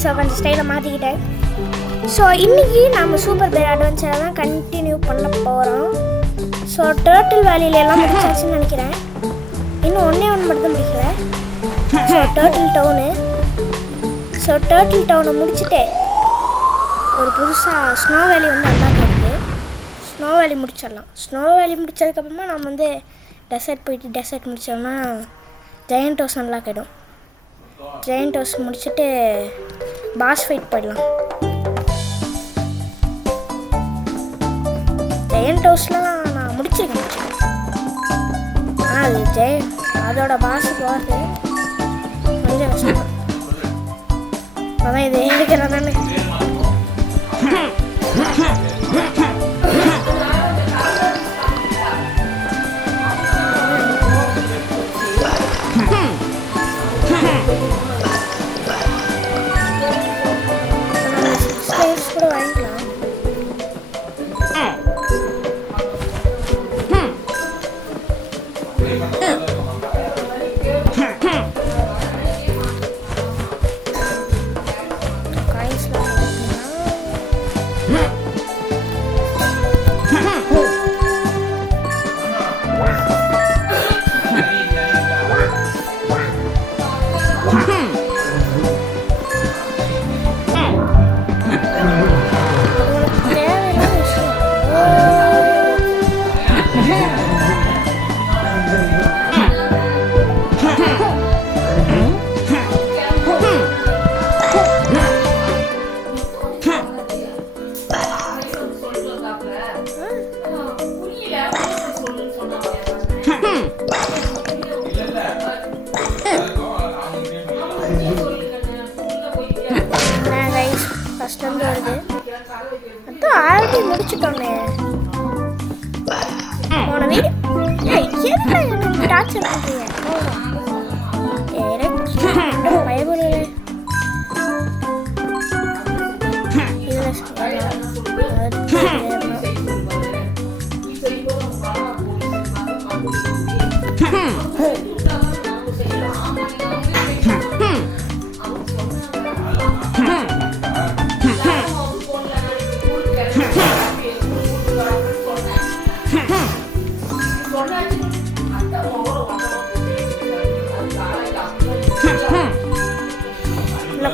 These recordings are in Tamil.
ஸோ கொஞ்சம் ஸ்டைலை மாற்றிக்கிட்டேன். ஸோ இன்றைக்கி நம்ம சூப்பர் பேர் அட்வென்ச்சரை தான் கண்டினியூ பண்ண போகிறோம். ஸோ டர்ட்டில் வேலியிலெல்லாம் முடிச்சாச்சுன்னு நினைக்கிறேன். இன்னும் ஒன்றே ஒன்று மட்டும் தான் முடிக்கல. ஸோ டர்ட்டில் டவுனை முடிச்சுட்டு ஒரு புதுசாக ஸ்னோ வேலி வந்து அந்தாக்க இருக்குது. ஸ்னோ வேலி முடிச்சிடலாம். ஸ்னோ வேலி முடித்ததுக்கப்புறமா நம்ம வந்து டெசர்ட் போயிட்டு டெசர்ட் முடித்தோம்னா ஜெயண்ட் ஹவுஸ் அன்லாக் ஆகிடும். ஜெயண்ட் ஹவுஸ் முடிச்சுட்டு பாஸ் ஃபைட் போயிடலாம். ஜெயண்ட் ஹவுஸ்லாம் நான் முடிச்சிருக்கேன். அது அதோட பாஸ் போகிறது கொஞ்சம் கஷ்டம். அதான் இது இருக்கிறது தானே. கூட வாங்கிக்கலாம். கஷ்டம் தான் வருது. அதான் ஆல்ரெடி முடிச்சுட்டோன்னே போன வீடு. எனக்கு டார்ச்சர் பண்ணுறீங்க. பயப்படல.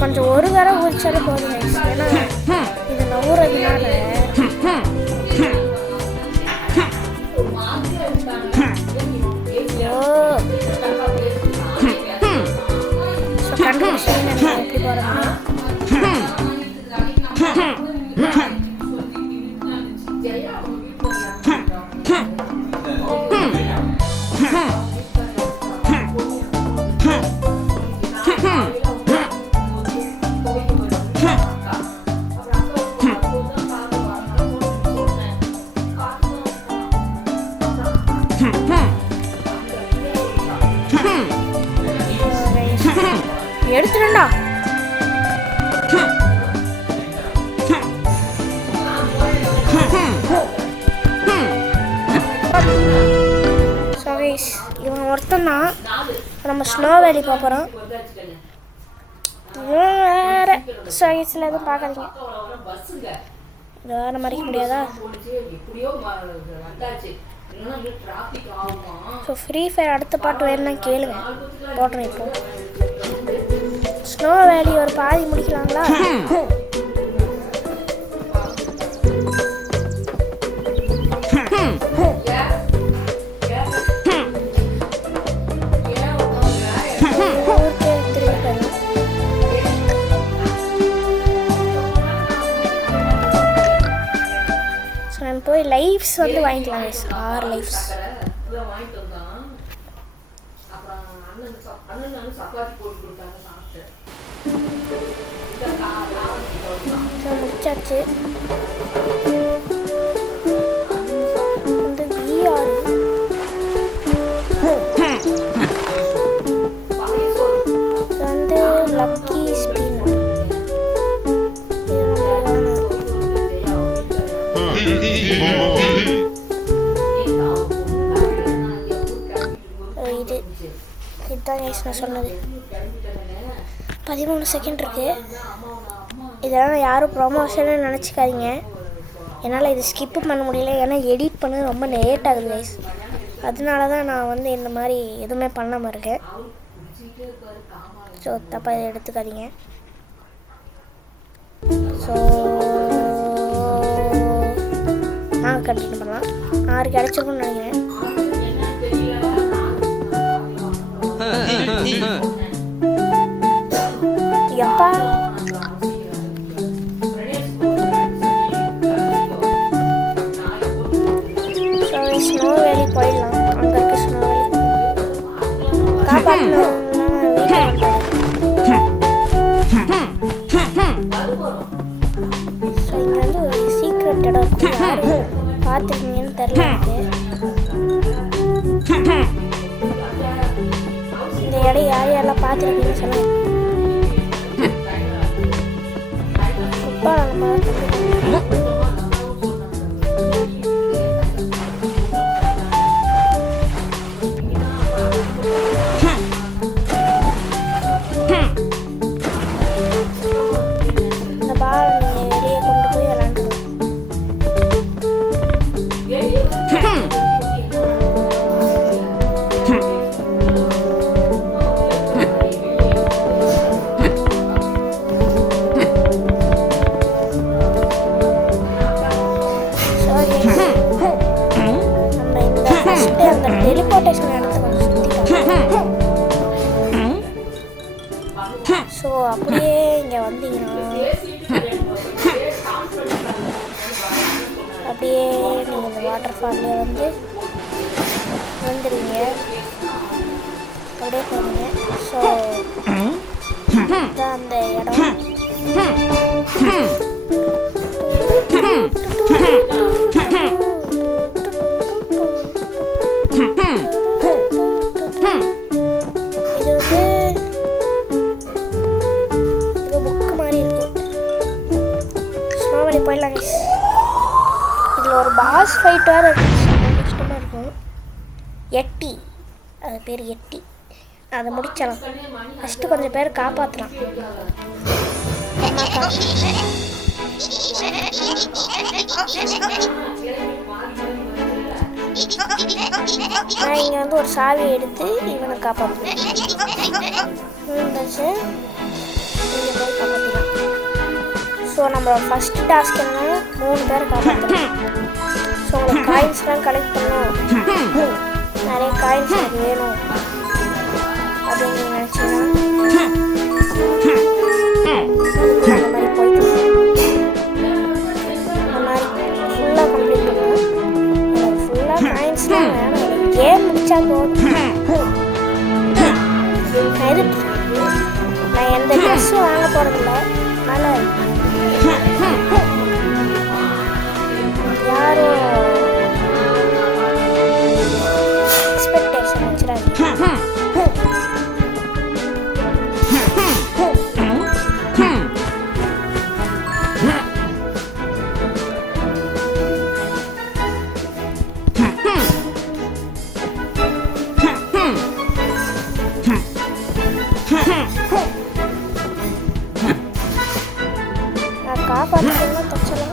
கொஞ்சம் ஒரு தடவை ஊறிச்சாலே போதும். ஏன்னா இது நவுறதுனால எப்படி போகிறோம். எடுத்துடா. இவன் ஒருத்தன் தான். நம்ம ஸ்னோ வேலி பார்க்குறோம். வேற சோகேஸில் எதுவும் பார்க்காதீங்க. இது வேற மறைக்க முடியாதா? ஸோ ஃப்ரீ ஃபயர் அடுத்த பாட்டு வேணும்னா கேளுங்க, போடுறேன். இப்போ ஸ்னோ வேலி ஒரு பாதி முடிக்கலாங்களா? போய் லைஃப்ஸ் வந்து வாங்கிக்கலாம். 6 லைஃப்ஸ் முடிச்சாச்சு. வந்து VR வந்து லக்கி ஸ்பின். இதுதான் நான் சொன்னது. 13 செகண்ட் இருக்கு. இதெல்லாம் யாரும் ப்ரொமோஷன்னு நினச்சிக்காதீங்க. என்னால் இது ஸ்கிப்பு பண்ண முடியல, ஏன்னா எடிட் பண்ண ரொம்ப லேட் ஆகுது கைஸ். அதனால தான் நான் வந்து இந்த மாதிரி எதுவுமே பண்ணாமல் இருக்கேன். ஸோ தப்பாக இதை எடுத்துக்காதீங்க. ஸோ கண்டினியூ பண்ணலாம். 6 கிடச்சிருக்குன்னு நினைக்கிறேன். எப்பா ஸ்னோ வேலி போயிடலாம். அங்கே இருக்க ஸ்னோ வேலி காப்பாற்றணும். ஸோ இங்கே வந்து ஒரு சீக்ரெட் இடம் இருக்கும். யாரு பார்த்துருக்கீங்கன்னு தெரியல எனக்கு. இந்த இடம் யாரெல்லாம் பார்த்துருக்கீங்கன்னு சொல்லுங்க. குப்பா நம்ம டெலிபோர்டேஷன் இடத்த கொஞ்சம் சுற்றிக்கலாம். ஸோ அப்படியே இங்கே வந்தீங்கன்னா அப்படியே நீங்கள் இந்த வாட்டர் ஃபால்லே வந்துடுவீங்க. அப்படியே போவீங்க. ஸோ இதுதான் அந்த இடம். போயிடலாம். இதில் ஒரு பாஸ் ஃபைட் வேறு கஷ்டமாக இருக்கும். எட்டி, அது பேர் எட்டி. அதை முடிச்சிடலாம். ஃபஸ்ட்டு கொஞ்சம் பேர் காப்பாற்றலாம். நான் இங்கே வந்து ஒரு சாவியை எடுத்து இவனை காப்பாற்றுவேன். இங்கே போய் காப்பாற்றலாம். ஸோ நம்ம ஃபஸ்ட்டு டாஸ்க் என்னன்னா 3 பேர் காப்பாற்றணும். ஸோ உங்களுக்கு காயின்ஸ்லாம் கலெக்ட் பண்ணணும். நிறைய காயின்ஸ் எனக்கு வேணும் அப்படின்னு நீங்கள் நினச்சிங்கன்னா அந்த மாதிரி போயிட்டு இந்த மாதிரி ஃபுல்லாக கம்ப்ளீட் பண்ணுவோம். எனக்கு ஃபுல்லாக காயின்ஸ்லாம் வேணும். எனக்கு கேம் முடிச்சா போதும். நான் எந்த ட்ரெஸ்ஸும் வாங்க போகிறதில்ல. அதனால் யாரும் எக்ஸ்பெக்டேஷன் வச்சிடாதீங்க. நான் காப்பாற்றலாம் தச்சலாம்.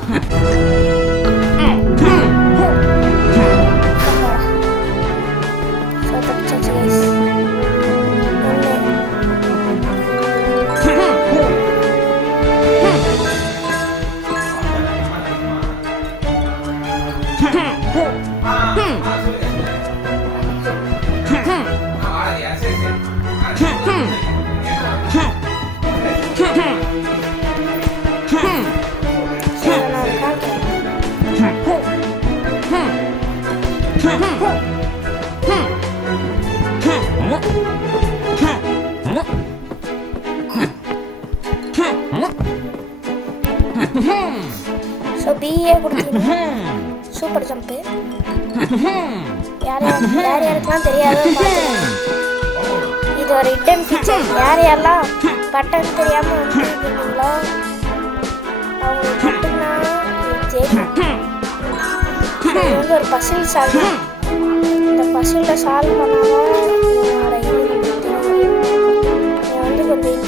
ஸோ பிஏ கொடுத்தீங்கன்னா சூப்பர் ஜம்ப்பு. யார் யாருக்கெல்லாம் தெரியாதோ பார்த்துக்கலாம். இது ஒரு ஹிடன் ஃபீச்சர். யாரெல்லாம் பட்டன் தெரியாமல் வந்துருக்கீங்களோ அவங்களுக்கு மட்டும்தான் தெரியும். இது வந்து ஒரு பசில் சால்வ். இந்த பசிலில் சால்வ் பண்ணாதான் என்னோட இது தெரியும். வந்து கொஞ்சம்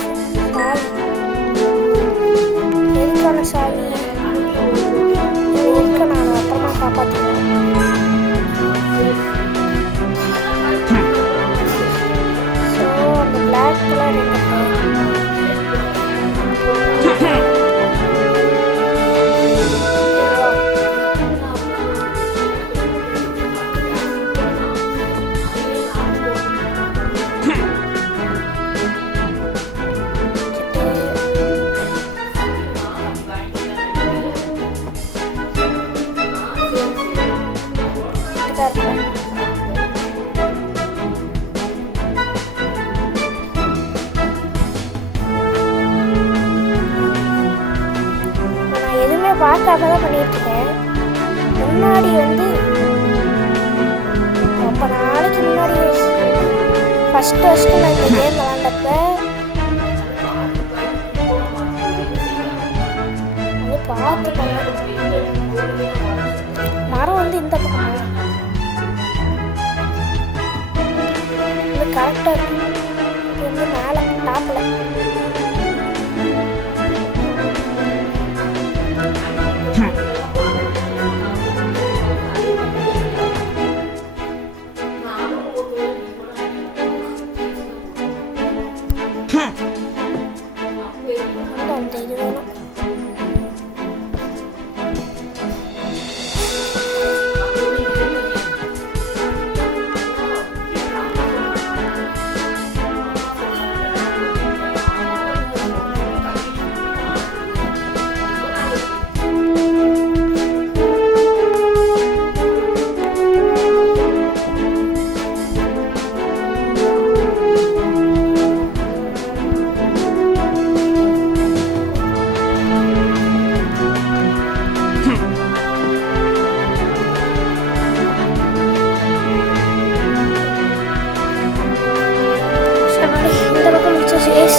உங்களுக்காக தான் பண்ணிகிட்ருக்கேன். முன்னாடி வந்து ரொம்ப நாளைக்கு முன்னாடி ஃபஸ்ட்டு நான் இந்த கேம் விளாண்டப்ப வந்து பார்த்து பண்ணேன். மரம் வந்து இந்த பக்கம் இது கரெக்டாக இருக்கு. இது வந்து மேலே டாப்பில் அந்த இது வேணும். இந்த பக்கம் முடிச்சாச்சு guys.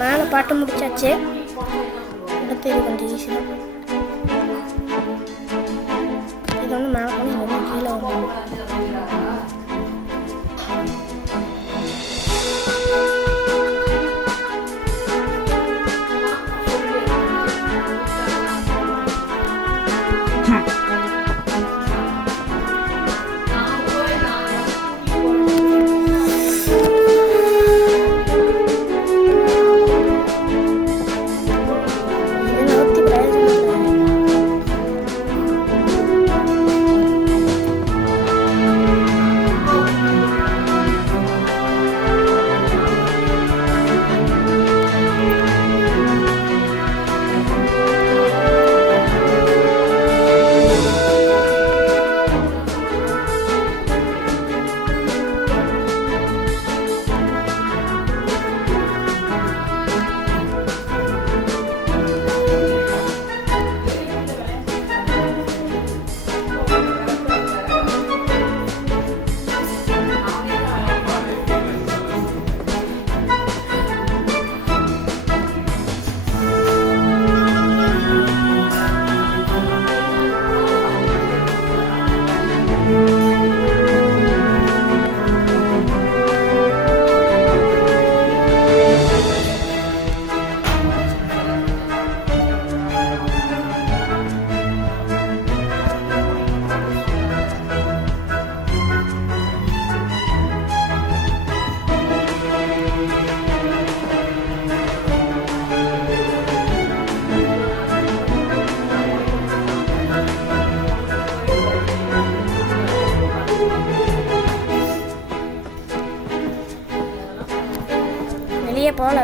மேலே பாட்டு முடிச்சாச்சு. அடுத்து இது கொஞ்சம் ஈஸி தான். இது வந்து மேலே பண்ணி ரொம்ப கீழே வரும்.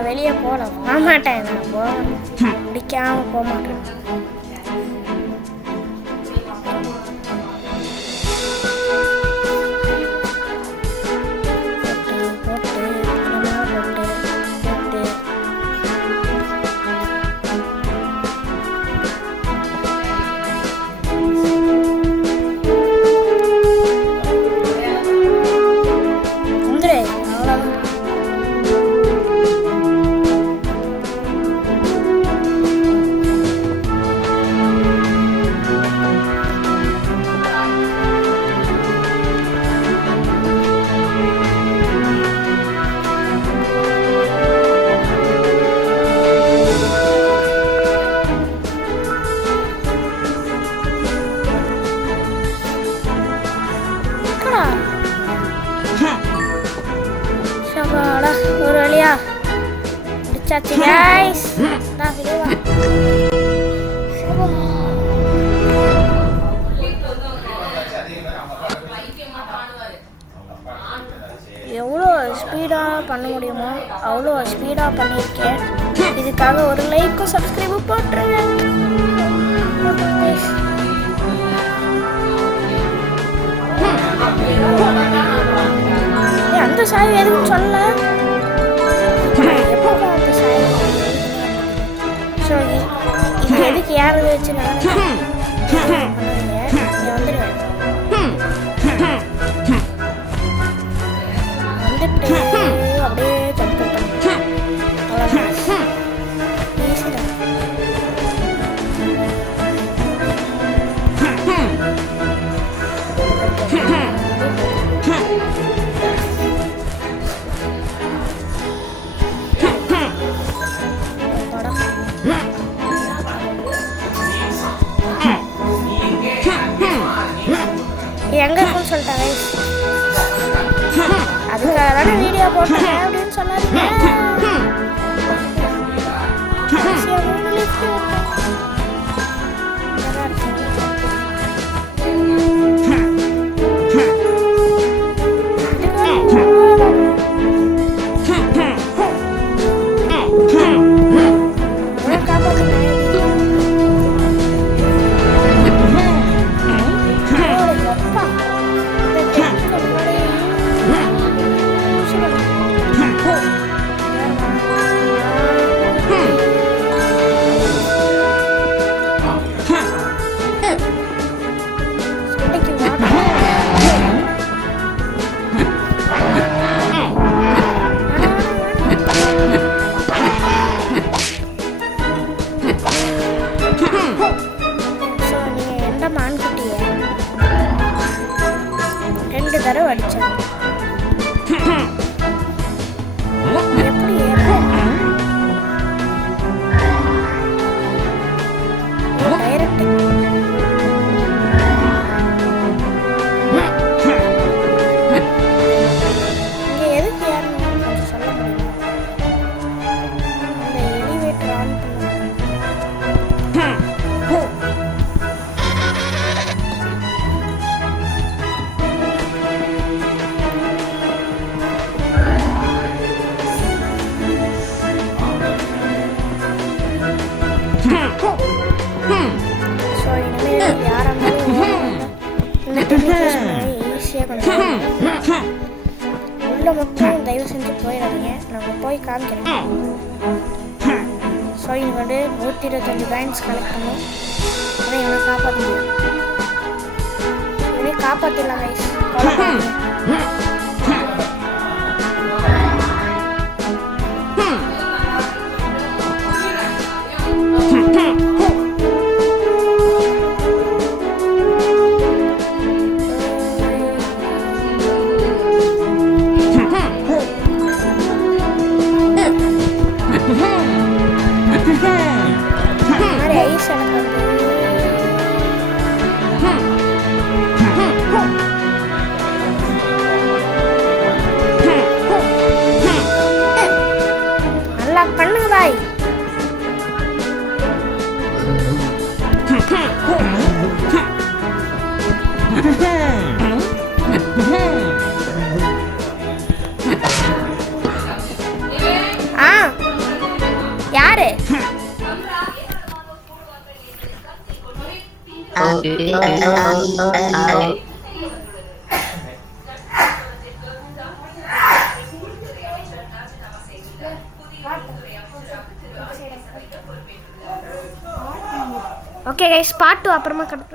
வெளியே போகல போகமாட்டேன். நான் பிடிக்காமல் போகமாட்டேன். அப்பாடா ஒரு வழியா முடிச்சாச்சு கைஸ். எவ்வளோ ஸ்பீடாக பண்ண முடியுமோ அவ்வளோ ஸ்பீடாக பண்ணியிருக்கேன். இதுக்காக ஒரு லைக்கும் சப்ஸ்கிரைபும் போட்டுருங்க. அந்த சாய் எதுவும் சொல்ல எப்போ அந்த சாய். ஸோ இது எதுக்கு யார் வச்சு நான் வந்துடுவேன். வந்துட்டு அப்படியே ஜம்ப் பண்ணேன். அவ்வளோதான், ஈஸி தான். எங்க இருக்குன்னு சொல்லிட்டாங்க. அதுக்காக தானே வீடியோ போட்டேன் அப்படின்னு சொல்லாதீங்க. தடவை அடிச்சேன். எப்படி டைரக்ட் இங்க எதுக்கு ஏறணும் கொஞ்சம் சொல்ல முடியுமா? அந்த எலிவேட்டர் ஆன் பண்ணுங்க. ஸோ இனிமேல் யாராக ஈஸியாக கொஞ்சம் உள்ள மட்டும் தயவு செஞ்சு போயிடாதீங்க. நாங்கள் போய் காமிக்கிறேன். ஸோ இங்கே வந்து 125 காயின்ஸ் கலெக்ட் பண்ணும். ஆனால் இவனை காப்பாற்ற முடியும். இவனே காப்பாற்றிடலாம் கைஸ். நல்லா பண்ணுங்க பாய். யாரு ஓகே கைஸ், பார்ட் 2 அப்புறமா கட்